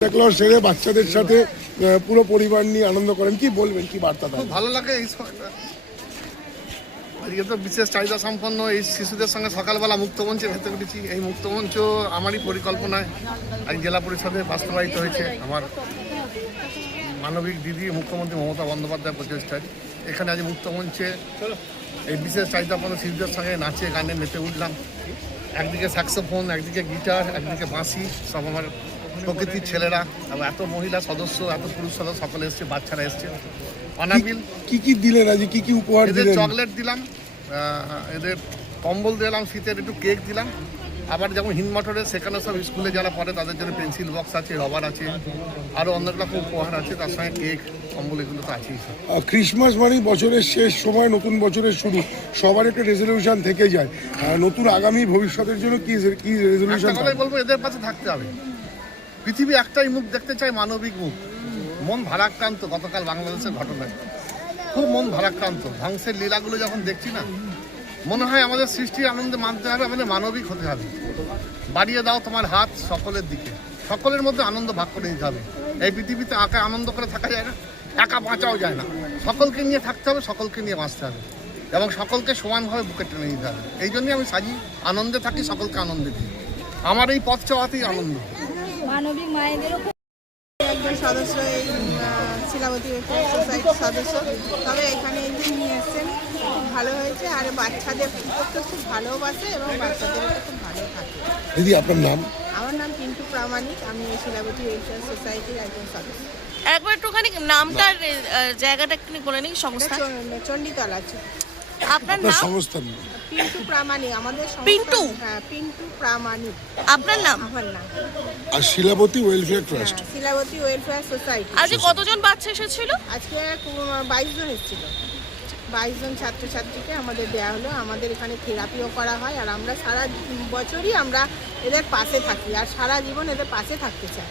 Clause সেরে বাচ্চাদের সাথে পুরো পরিবার নিয়ে আনন্দ করেন, কি বলবেন, কি বার্তা দেন? খুব ভালো লাগে এই সময়টা। আজকে তো বিশেষ চাহিদা সম্পন্ন এই শিশুদের সঙ্গে সকালবেলা মুক্তমঞ্চে ভেতে উঠেছি। এই মুক্তমঞ্চ আমারই পরিকল্পনায় আজ জেলা পরিষদে বাস্তবায়িত হয়েছে, আমার মানবিক দিদি মুখ্যমন্ত্রী মমতা বন্দ্যোপাধ্যায় প্রচেষ্টায়। এখানে আজ মুক্তমঞ্চে এই বিশেষ চাহিদাপূর্ণ শিশুদের সঙ্গে নাচে গানে মেতে উঠলাম। একদিকে স্যাক্সোফোন, একদিকে গিটার, একদিকে বাঁশি, সব আমার প্রকৃতির ছেলেরা, এত মহিলা সদস্য, এত পুরুষ সদস্য সকলে এসছে, বাচ্চারা এসছে। অনাবিল কি কি দিলেন আজ, কি কি উপহার এদের দিলেন? চকলেট দিলাম, এদের কম্বল দিলাম, শীতের একটু কেক দিলাম। আবার যেমন হিনমটরে সেখানে সব স্কুলে যারা পড়ে তাদের জন্য পেন্সিল বক্স আছে, রবার আছে, আরও অনেক রকম উপহার আছে, তার সঙ্গে কেক, কম্বল এগুলো তো আছেই। ক্রিসমাস মানে বছরের শেষ সময়, নতুন বছরের শুরু, সবার একটা রেজলিউশন থেকে যায়। নতুন আগামী ভবিষ্যতের জন্য কি কি রেজলিউশন? বলবো এদের পাশে থাকতে হবে। পৃথিবী একটাই মুখ দেখতে চাই, মানবিক মুখ। মন ভারাক্রান্ত গতকাল বাংলাদেশের ঘটনায়, খুব মন ভারাক্রান্ত। ধ্বংসের লীলাগুলো যখন দেখছি না, মনে হয় আমাদের সৃষ্টির আনন্দে মানতে হবে, আমাদের মানবিক হতে হবে। বাড়িয়ে দাও তোমার হাত সকলের দিকে, সকলের মধ্যে আনন্দ ভাগ করে নিতে হবে। এই পৃথিবীতে একা আনন্দ করে থাকা যায় না, একা বাঁচাও যায় না। সকলকে নিয়ে থাকতে হবে, সকলকে নিয়ে বাঁচতে হবে, এবং সকলকে সমানভাবে বুকে টেনে নিতে হবে। এই জন্যই আমি সাজি, আনন্দে থাকি, সকলকে আনন্দে দিই। আমার এই পথ চাওয়াতেই আনন্দ। মানবিক মায়েদেরও একজন সদস্য, এই শিলাবতী সোসাইটির সদস্য, তবে এখানে একদিন নিয়ে এসছেন, খুব ভালো হয়েছে। আর বাচ্চাদের পক্ষে খুব ভালোবাসে এবং বাচ্চাদেরও খুব ভালো থাকে। দিদি আপনার নাম? আমার নাম পিন্টু প্রামাণিক, আমি এই শিলাবতী ওয়েলফেয়ার সোসাইটির একজন সদস্য। একবার একটুখানি নামটার জায়গাটা একটু বলে নিন, সংস্থা। চণ্ডীতলা। আপনার নাম? সংস্থার নাম পিন্টু প্রামাণিক, আমাদের পিন্টু? হ্যাঁ, পিন্টু প্রামাণিক আপনার নাম? আমার নাম। আর Shilabati welfare trust. Shilabati welfare society. আজকে কতজন বাচ্চা এসেছিল? আজকে 22 জন এসেছিল। 22 জন ছাত্রছাত্রীকে আমাদের দেওয়া হলো। আমাদের এখানে থেরাপিও করা হয়, আর আমরা সারা বছরই আমরা এদের পাশে থাকি, আর সারা জীবন এদের পাশে থাকতে চাই।